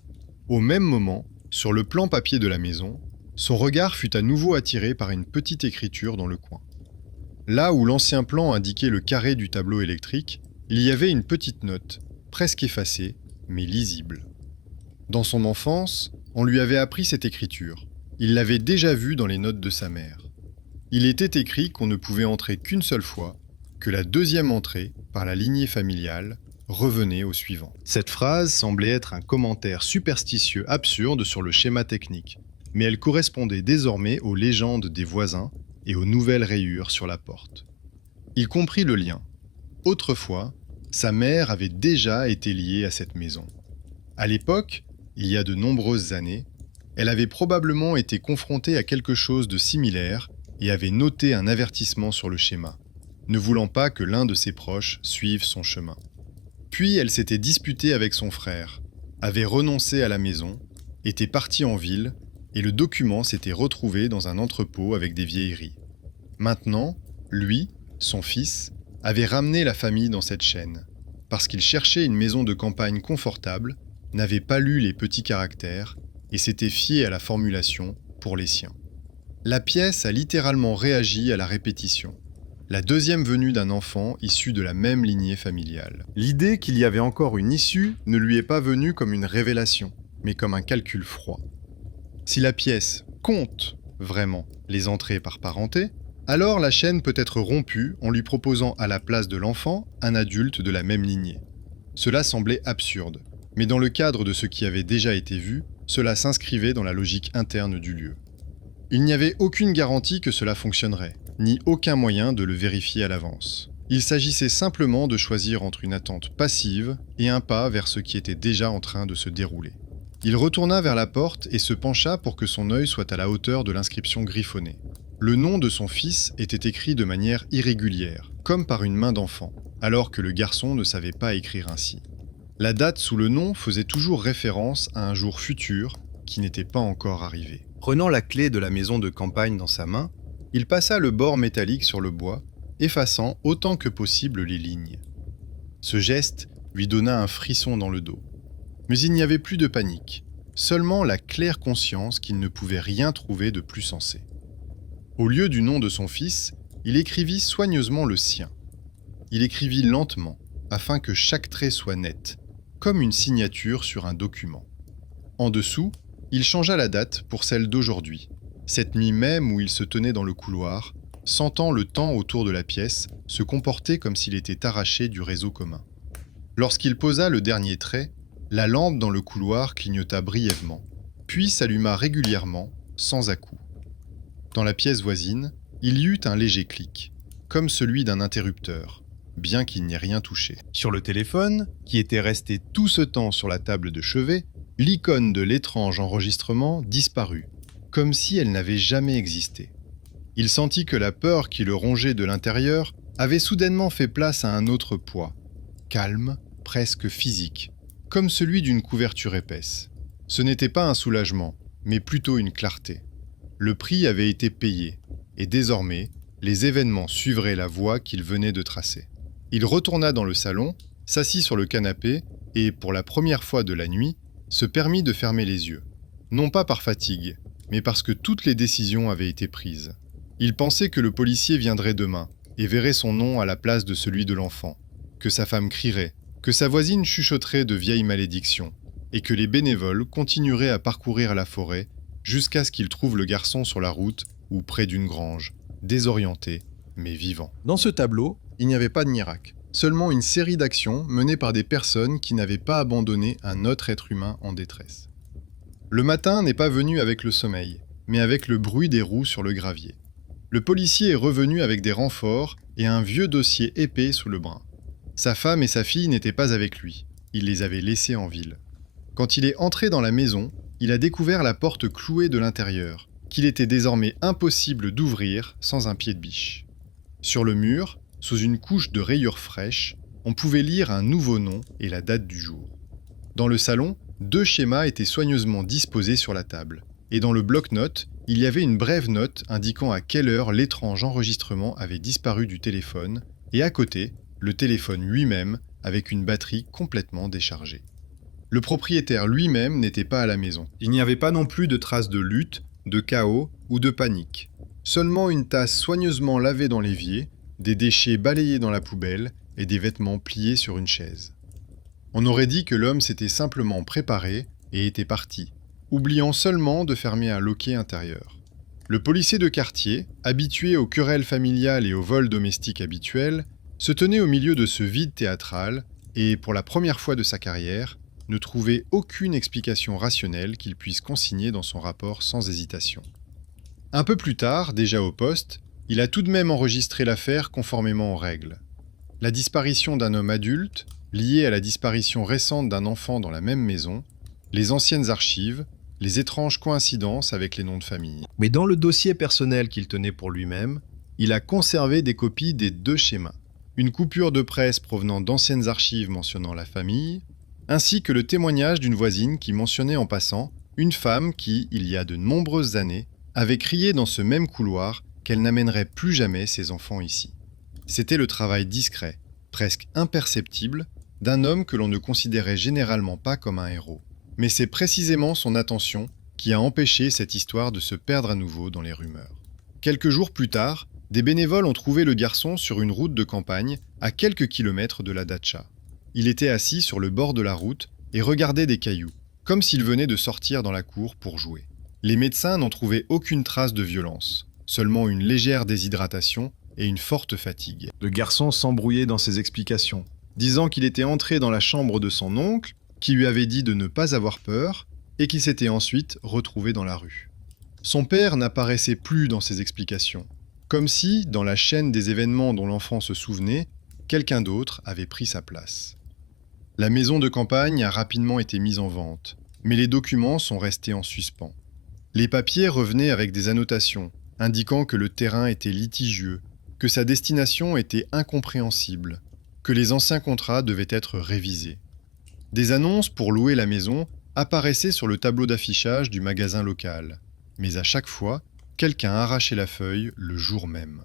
Au même moment, sur le plan papier de la maison, son regard fut à nouveau attiré par une petite écriture dans le coin. Là où l'ancien plan indiquait le carré du tableau électrique, Il y avait une petite note, presque effacée, mais lisible. Dans son enfance, on lui avait appris cette écriture. Il l'avait déjà vue dans les notes de sa mère. Il était écrit qu'on ne pouvait entrer qu'une seule fois, que la deuxième entrée, par la lignée familiale, revenait au suivant. Cette phrase semblait être un commentaire superstitieux absurde sur le schéma technique, mais elle correspondait désormais aux légendes des voisins et aux nouvelles rayures sur la porte. Il comprit le lien. Autrefois, sa mère avait déjà été liée à cette maison. À l'époque, il y a de nombreuses années, elle avait probablement été confrontée à quelque chose de similaire et avait noté un avertissement sur le schéma, ne voulant pas que l'un de ses proches suive son chemin. Puis elle s'était disputée avec son frère, avait renoncé à la maison, était partie en ville, et le document s'était retrouvé dans un entrepôt avec des vieilleries. Maintenant, lui, son fils, avait ramené la famille dans cette chaîne, parce qu'il cherchait une maison de campagne confortable, n'avait pas lu les petits caractères, et s'était fié à la formulation pour les siens. La pièce a littéralement réagi à la répétition. La deuxième venue d'un enfant issu de la même lignée familiale. L'idée qu'il y avait encore une issue ne lui est pas venue comme une révélation, mais comme un calcul froid. Si la pièce compte vraiment les entrées par parenté, alors la chaîne peut être rompue en lui proposant à la place de l'enfant un adulte de la même lignée. Cela semblait absurde, mais dans le cadre de ce qui avait déjà été vu, cela s'inscrivait dans la logique interne du lieu. Il n'y avait aucune garantie que cela fonctionnerait, ni aucun moyen de le vérifier à l'avance. Il s'agissait simplement de choisir entre une attente passive et un pas vers ce qui était déjà en train de se dérouler. Il retourna vers la porte et se pencha pour que son œil soit à la hauteur de l'inscription griffonnée. Le nom de son fils était écrit de manière irrégulière, comme par une main d'enfant, alors que le garçon ne savait pas écrire ainsi. La date sous le nom faisait toujours référence à un jour futur qui n'était pas encore arrivé. Prenant la clé de la maison de campagne dans sa main, il passa le bord métallique sur le bois, effaçant autant que possible les lignes. Ce geste lui donna un frisson dans le dos. Mais il n'y avait plus de panique, seulement la claire conscience qu'il ne pouvait rien trouver de plus sensé. Au lieu du nom de son fils, il écrivit soigneusement le sien. Il écrivit lentement, afin que chaque trait soit net, comme une signature sur un document. En dessous, il changea la date pour celle d'aujourd'hui, cette nuit même où il se tenait dans le couloir, sentant le temps autour de la pièce se comporter comme s'il était arraché du réseau commun. Lorsqu'il posa le dernier trait, la lampe dans le couloir clignota brièvement, puis s'alluma régulièrement, sans à-coups. Dans la pièce voisine, il y eut un léger clic, comme celui d'un interrupteur, bien qu'il n'y ait rien touché. Sur le téléphone, qui était resté tout ce temps sur la table de chevet, l'icône de l'étrange enregistrement disparut, comme si elle n'avait jamais existé. Il sentit que la peur qui le rongeait de l'intérieur avait soudainement fait place à un autre poids, calme, presque physique, comme celui d'une couverture épaisse. Ce n'était pas un soulagement, mais plutôt une clarté. Le prix avait été payé, et désormais, les événements suivraient la voie qu'il venait de tracer. Il retourna dans le salon, s'assit sur le canapé et, pour la première fois de la nuit, se permit de fermer les yeux. Non pas par fatigue, mais parce que toutes les décisions avaient été prises. Il pensait que le policier viendrait demain et verrait son nom à la place de celui de l'enfant, que sa femme crierait, que sa voisine chuchoterait de vieilles malédictions, et que les bénévoles continueraient à parcourir la forêt jusqu'à ce qu'ils trouvent le garçon sur la route ou près d'une grange, désorienté mais vivant. Dans ce tableau, il n'y avait pas de miracle, seulement une série d'actions menées par des personnes qui n'avaient pas abandonné un autre être humain en détresse. Le matin n'est pas venu avec le sommeil, mais avec le bruit des roues sur le gravier. Le policier est revenu avec des renforts et un vieux dossier épais sous le bras. Sa femme et sa fille n'étaient pas avec lui, il les avait laissés en ville. Quand il est entré dans la maison, il a découvert la porte clouée de l'intérieur, qu'il était désormais impossible d'ouvrir sans un pied de biche. Sur le mur, sous une couche de rayures fraîches, on pouvait lire un nouveau nom et la date du jour. Dans le salon, 2 schémas étaient soigneusement disposés sur la table, et dans le bloc-notes, il y avait une brève note indiquant à quelle heure l'étrange enregistrement avait disparu du téléphone, et à côté, le téléphone lui-même avec une batterie complètement déchargée. Le propriétaire lui-même n'était pas à la maison. Il n'y avait pas non plus de traces de lutte, de chaos ou de panique. Seulement une tasse soigneusement lavée dans l'évier, des déchets balayés dans la poubelle et des vêtements pliés sur une chaise. On aurait dit que l'homme s'était simplement préparé et était parti, oubliant seulement de fermer un loquet intérieur. Le policier de quartier, habitué aux querelles familiales et aux vols domestiques habituels, se tenait au milieu de ce vide théâtral et, pour la première fois de sa carrière, ne trouvait aucune explication rationnelle qu'il puisse consigner dans son rapport sans hésitation. Un peu plus tard, déjà au poste, il a tout de même enregistré l'affaire conformément aux règles. La disparition d'un homme adulte, liée à la disparition récente d'un enfant dans la même maison, les anciennes archives, les étranges coïncidences avec les noms de famille. Mais dans le dossier personnel qu'il tenait pour lui-même, il a conservé des copies des deux schémas. Une coupure de presse provenant d'anciennes archives mentionnant la famille, ainsi que le témoignage d'une voisine qui mentionnait en passant une femme qui, il y a de nombreuses années, avait crié dans ce même couloir qu'elle n'amènerait plus jamais ses enfants ici. C'était le travail discret, presque imperceptible, d'un homme que l'on ne considérait généralement pas comme un héros. Mais c'est précisément son attention qui a empêché cette histoire de se perdre à nouveau dans les rumeurs. Quelques jours plus tard, des bénévoles ont trouvé le garçon sur une route de campagne à quelques kilomètres de la datcha. Il était assis sur le bord de la route et regardait des cailloux, comme s'il venait de sortir dans la cour pour jouer. Les médecins n'ont trouvé aucune trace de violence, seulement une légère déshydratation et une forte fatigue. Le garçon s'embrouillait dans ses explications, disant qu'il était entré dans la chambre de son oncle, qui lui avait dit de ne pas avoir peur, et qu'il s'était ensuite retrouvé dans la rue. Son père n'apparaissait plus dans ses explications, comme si, dans la chaîne des événements dont l'enfant se souvenait, quelqu'un d'autre avait pris sa place. La maison de campagne a rapidement été mise en vente, mais les documents sont restés en suspens. Les papiers revenaient avec des annotations, indiquant que le terrain était litigieux, que sa destination était incompréhensible, que les anciens contrats devaient être révisés. Des annonces pour louer la maison apparaissaient sur le tableau d'affichage du magasin local, mais à chaque fois, quelqu'un arrachait la feuille le jour même.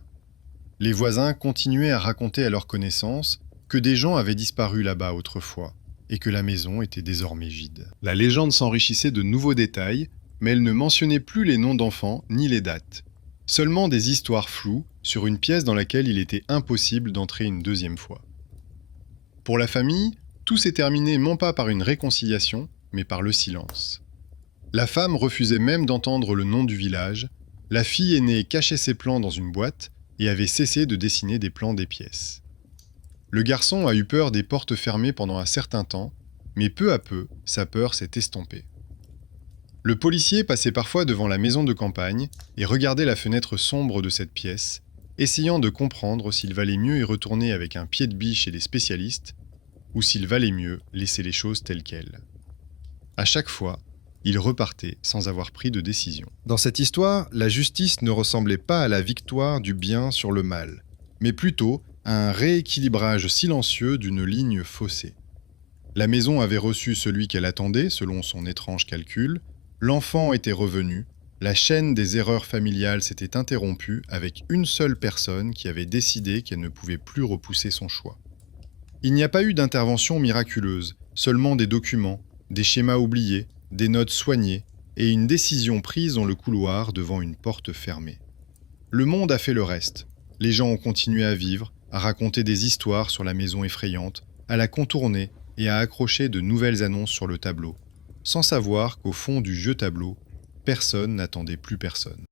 Les voisins continuaient à raconter à leurs connaissances que des gens avaient disparu là-bas autrefois et que la maison était désormais vide. La légende s'enrichissait de nouveaux détails, mais elle ne mentionnait plus les noms d'enfants ni les dates. Seulement des histoires floues sur une pièce dans laquelle il était impossible d'entrer une deuxième fois. Pour la famille, tout s'est terminé non pas par une réconciliation, mais par le silence. La femme refusait même d'entendre le nom du village, la fille aînée cachait ses plans dans une boîte et avait cessé de dessiner des plans des pièces. Le garçon a eu peur des portes fermées pendant un certain temps, mais peu à peu, sa peur s'est estompée. Le policier passait parfois devant la maison de campagne et regardait la fenêtre sombre de cette pièce, essayant de comprendre s'il valait mieux y retourner avec un pied de biche et des spécialistes, ou s'il valait mieux laisser les choses telles quelles. À chaque fois, il repartait sans avoir pris de décision. Dans cette histoire, la justice ne ressemblait pas à la victoire du bien sur le mal, mais plutôt à un rééquilibrage silencieux d'une ligne faussée. La maison avait reçu celui qu'elle attendait, selon son étrange calcul, l'enfant était revenu, la chaîne des erreurs familiales s'était interrompue avec une seule personne qui avait décidé qu'elle ne pouvait plus repousser son choix. Il n'y a pas eu d'intervention miraculeuse, seulement des documents, des schémas oubliés, des notes soignées et une décision prise dans le couloir devant une porte fermée. Le monde a fait le reste. Les gens ont continué à vivre, à raconter des histoires sur la maison effrayante, à la contourner et à accrocher de nouvelles annonces sur le tableau, sans savoir qu'au fond du jeu tableau, personne n'attendait plus personne.